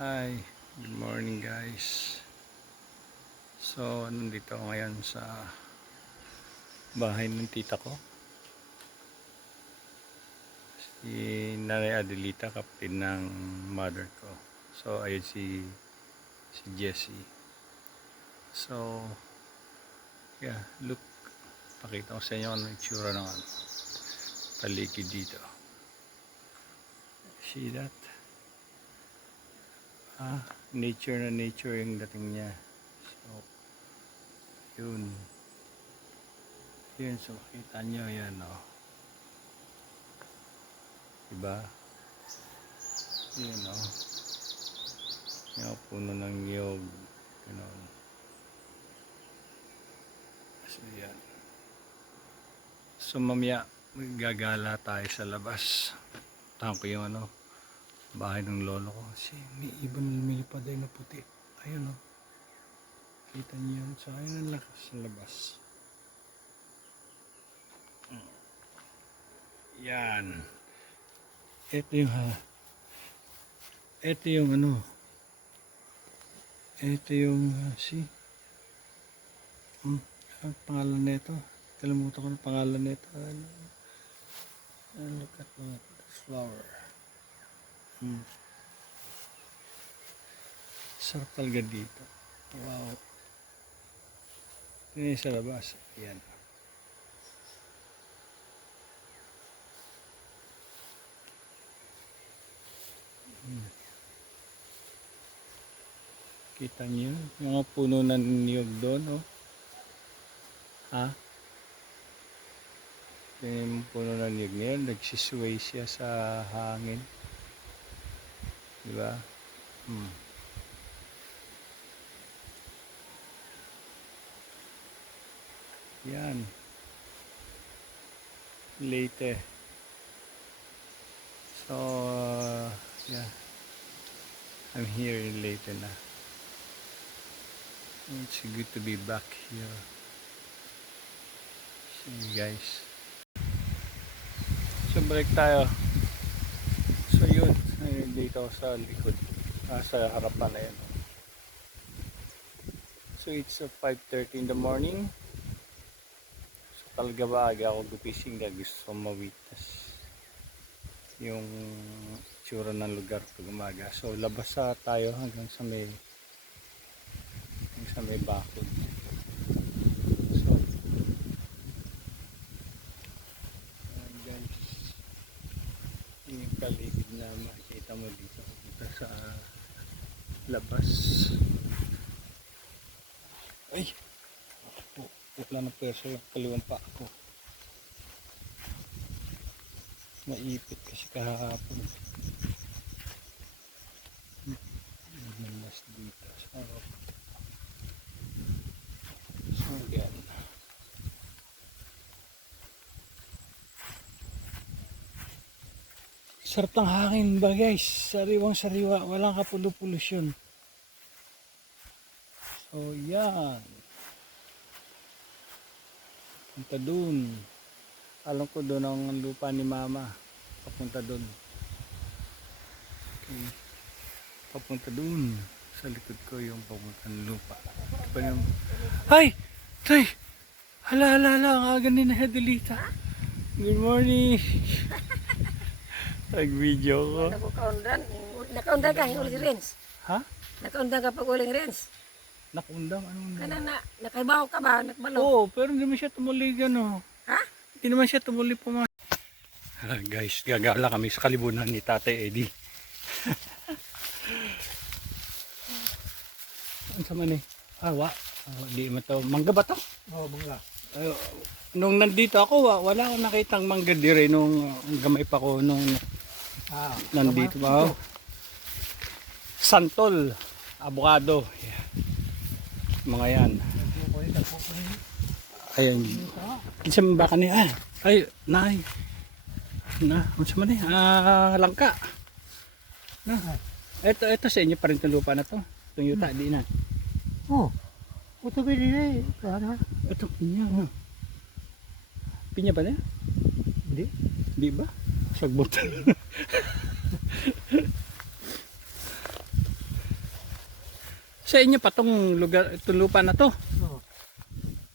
Hi, good morning guys. So, nandito ako ngayon sa bahay ng tita ko. Si Nanay Adelita, kapatid ng mother ko. So, ayun si Jessie. So, yeah, look. Pakita ko sa inyo ano yung itsura ng paligid dito. See that? Nature na nature yung dating niya. So, yun. Yun, so makita nyo yan, oh. Diba? Yan, oh. Yung puno ng niyog. Ganun. So, yan. So, mamaya, gagala tayo sa labas. Tahan ko yung bahay ng lolo ko. Kasi may ibon lumilipad ay na puti. Ayun, oh. Kita niyo yan. So, ayun ang lakas sa labas. Yan. Ito yung ito yung ito yung ang pangalan nito. Kalimutan ko ng pangalan nito. Look at the flower. Sarap talaga dito. Wow. Ito yung sa labas. Ayan. Kita niyo mga puno ng niyog doon, oh. Yung puno ng niyog niya, nagsisway siya sa hangin. Diba? Yan. Leyte. So, yeah. I'm here in Leyte na. It's good to be back here. See you guys. So, balik tayo. So, yun. Dito sa likod. Sa harapan na yun. So, it's 5:30 in the morning. So, talaga ba aga ako gupising na gusto mawitas yung tsura ng lugar pag umaga. So, labas tayo hanggang sa may bakod. So, guys, yung paligid na makikita mo dito sa labas. Ay, wala ng perso yung kaliwang pa ako. Maipit kasi kahapon. Malas dito. So yan. Sarap ng hangin ba guys? Sariwang sariwa. Walang kapulo-polusyon. So yan. Punta dun. Alam ko doon ang lupa ni mama. Papunta dun. Okay. Papunta dun. Sa likod ko yung papuntang lupa. Ay! Tay! Hala! Ang aga ni na Adelita. Good morning! Nag-video ko. Nakaundang ka, uling rens. Ha? Nakaundang ka pag uling rens. Nakundang? Anong Kana nakaibaw ka ba? Nakbalo? Oo, pero hindi naman siya tumuli gano. Ha? Hindi naman siya tumuli pumas. Guys, gagala kami sa kalibunan ni Tatay Eddie. Ano sa man eh? Hindi man to. Mangga ba to? Oo, mangga. Nung nandito ako, wala akong nakitang mangga dire nung gamay pa ko nung nandito ba ako. Santol, avocado. Yeah. Mga yan. Ayun. Kinsa man ba kaniya? Ay, nay. Unsa man eh? Langka. Ito sa inyo pa rin itong lupa na to. Itong yuta, di na. Ito ba nila eh? Ito, pinya. Pinya ba na? Hindi. Di ba? Sagbot. Sa inyo pa tong lugar, itong lupa na to. Oh.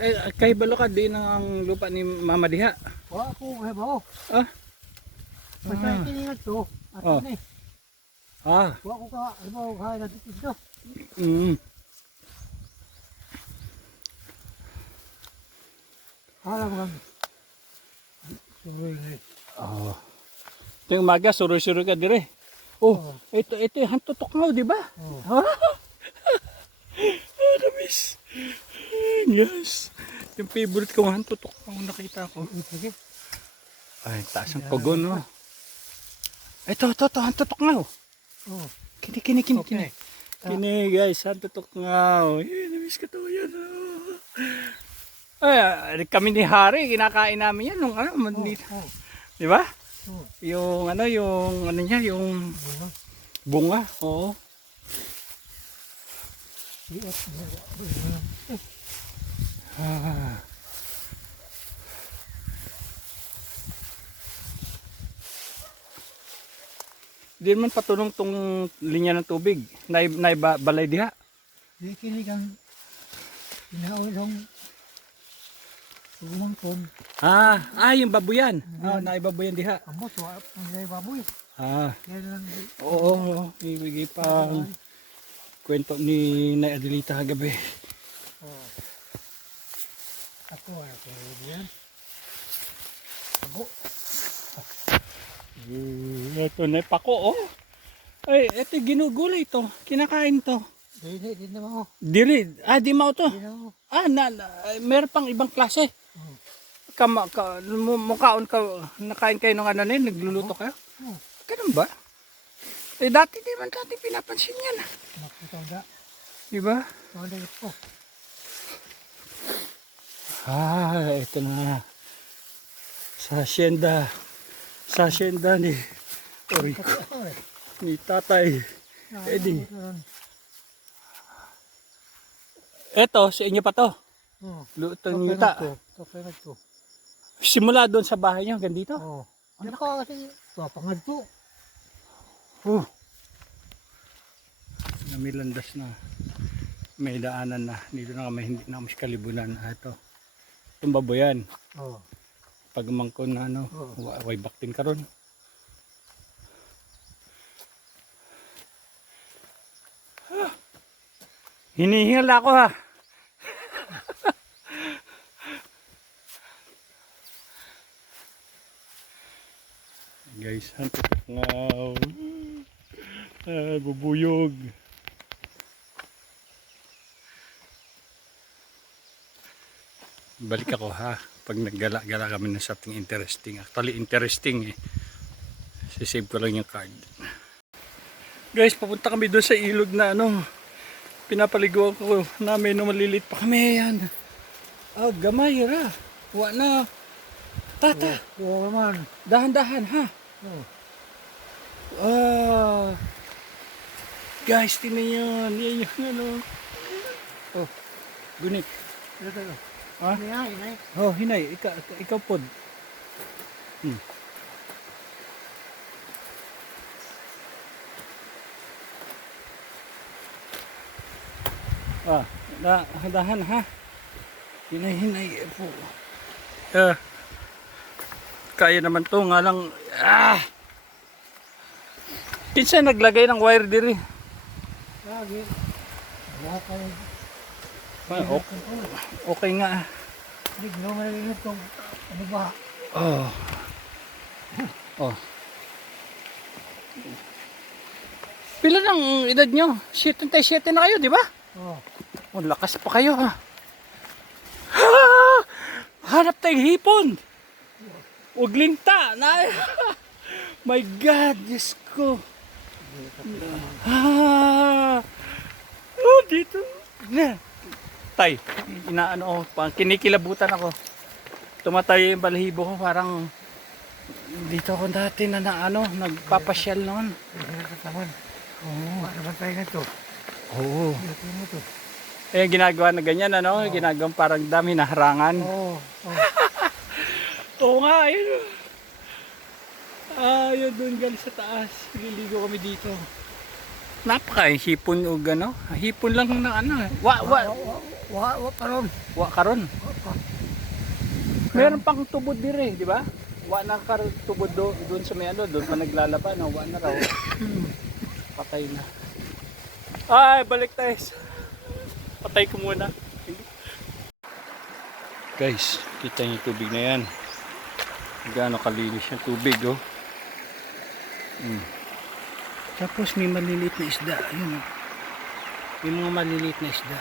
Eh, kay Balokad din ang lupa ni Mama Diha. Wala ko, ay ba? Ah. Basta Ah. kiningat to. At Oh. ni. Ah. Wala ko ka, ay ba, kaya natin dito. Mm. Alam mo kami. Suroy na eh. Oh. Ito yung umaga, suroy-suroy ka dire. Oh, ito yung hantutok nga, di ba? Oh. Ah, namis. Yes. Yung favorite kong hantutok ang nakita ko. Sige. Ay, taas ang pugon, no? Ito, hantutok nga, oh. Oh. Kini. Okay. Kini, guys, hantutok nga, oh. Namis ko to, yan, oh. Ay, kami ni Hari, kinakain namin yan nung ano, dito. Oh. Di ba? Oh. Yung ano niya, yung Bunga. bunga, oo. Ah. Di man patulong tong linya ng tubig. Balay diha. Di kini kang inaulong umangkon. Yung babuyan. Naibabuyan diha. Amo to ang baboy. Yan lang. Oo. Ibigay pa kwento ni Nay Adelita kagabi. Oh. Ako yan. Ako. Ito na pako, oh. Ay, ito ginugulay to. Kinakain to. Di naman ako. Diri, di mo to. Di naman ako. Meron pang ibang klase. Mukhaon ka, nakain kayo ng ano na yun, nagluluto kayo. Ganun ba? Eh, dati di man dati pinapansin yan. Nakita da. Diba? Wala ko. Ito na. Sa hacienda ni Orico, ni Tatay Eddie. Ito, sa inyo pa to. Lutong yuta. Kapag to. Simula doon sa bahay niyo, hanggang dito. Oh. Ano ka kasi papangad to. Namilandas na. May daanan na. Dito na kami, hindi na kami sa kalibunan. Ito. Itong baboyan. Oh. Pag umangkon na way baktin ka ron. Hinihingal ako, ha. Guys, hantutok ngaw. Bubuyog. Balik ako, ha. Pag naggala-gala kami ng something interesting. Actually, interesting, eh. Sisave ko lang yung card. Guys, papunta kami doon sa ilog na pinapaliguan ko namin nung malilit pa kami. Yan. Gamay, ra. Huwag na. Tata. Oo naman. Dahan-dahan, ha. Guys, tinan yan. Yan yung gunit. Ito. Ha? Hinay. Hinay. Ikaw pod. Dahan, ha. Hinay po. Kaya naman to nga lang. Pinsan naglagay ng wire diri. Lagi. Wala ka rin. Okay nga. Hindi mo maliliit itong ano ba? Pila ng edad nyo? 77 na kayo, di ba? Lakas pa kayo, ha. Hanap tayong hipon. Uglinta. My God, Diyos ko. Dito. Tay, kinikilabutan ako. Tumatay yung balahibo ko, parang dito ako dati nagpapasyal noon. Ano ba tayo na ito? Oo. Ito mo ito. Ginagawa na ganyan, ginagawa parang dami na harangan. Oo nga, ayun. Ayun doon galing sa taas. Liligo kami dito. napakain hipon o gano. Hipon lang na ano. Wa karon. Wa karon. Meron pang tubod dire, di ba? Wa na karon tubod doon sa may ano, doon pa naglalaban, no? Wa na raw. Patay na. Ay, balik tayo. Patay ko muna. Guys, kita niyo yung tubig na yan. Gaano kalinis yung tubig, oh. Tapos may maliliit na isda. Ayun, oh. May mga maliliit na isda.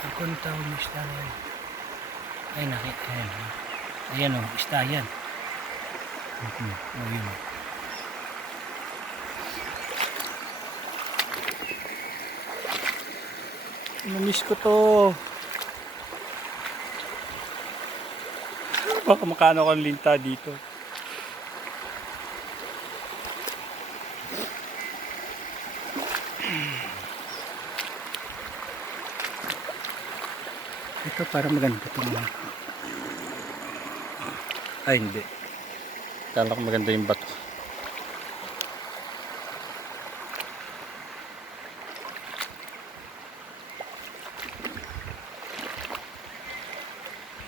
Ako ang tawag na isda na yan. Ay, nakita. Ayan, oh. Ayan, oh. Isda yan. Oh, yun, oh. Namiss ko to. Baka makano akong linta dito. Ito para maganda itong. Ay hindi. Kala ko maganda yung bato.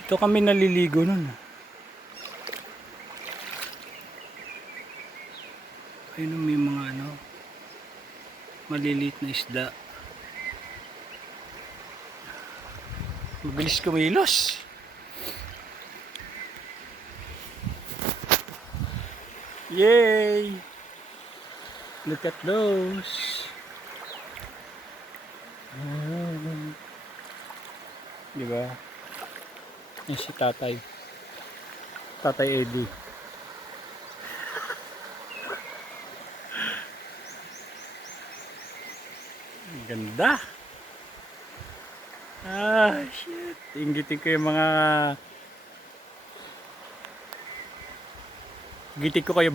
Ito kami naliligo nun. Ayun, may mga ano, maliliit na isda. Mabilis kumilos. Yay! Look at those. Diba? Yan si tatay. Tatay Eddie. Ang ganda. Ah, shit. Inggitin ko yung mga... Gitik ko kayo.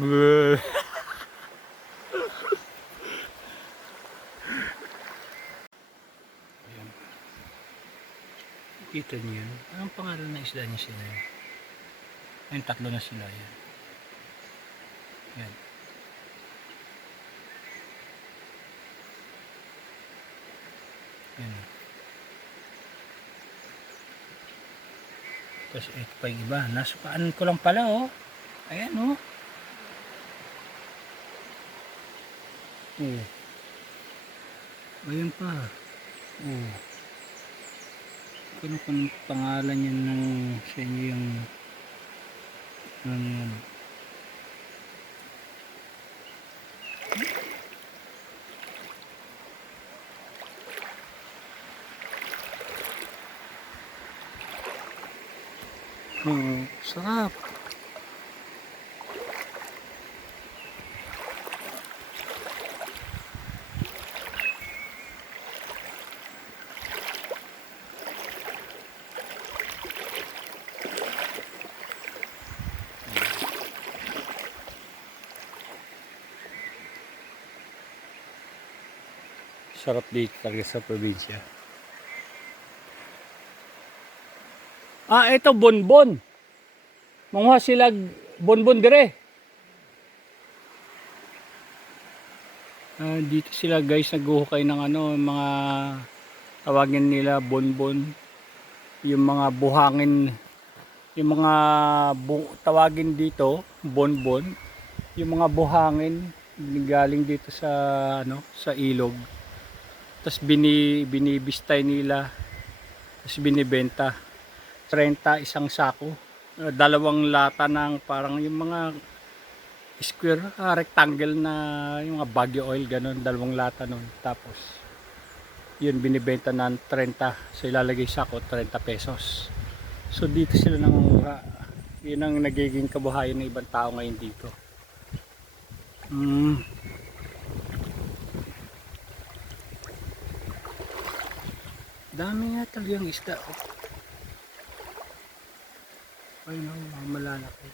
Ayan. Kita niyo yun. Anong pangalan na isda niya sila? Ayun, tatlo na sila. Yan. Yan. Yan. Tapos ito pa yung iba. Nasupaan ko lang pala, oh. Ayan, oh. Oh. Ayan pa. Oh. Kung pangalan yan ng sa inyo yung yan. Oh, sarap. Sarap dito talaga sa probinsya. Ah, ito bonbon. Mga sila bonbon dire. Dito sila guys naghuhukay ng ano, mga tawagin nila bonbon. Yung mga buhangin, yung mga tawagin dito bonbon. Yung mga buhangin galing dito sa ano, sa ilog. Tapos binibistay nila. Tapos binibenta. 30 isang sako. Dalawang lata ng parang yung mga square, rectangle na yung mga Baguio oil, ganun, dalawang lata nun. Tapos yun binibenta ng 30. So ilalagay sako, 30 pesos. So dito sila nangungura. Yun ang nagiging kabuhayan ng ibang tao ngayon dito. Dami nga talagang isda, oh. Ayun, mga malalaki.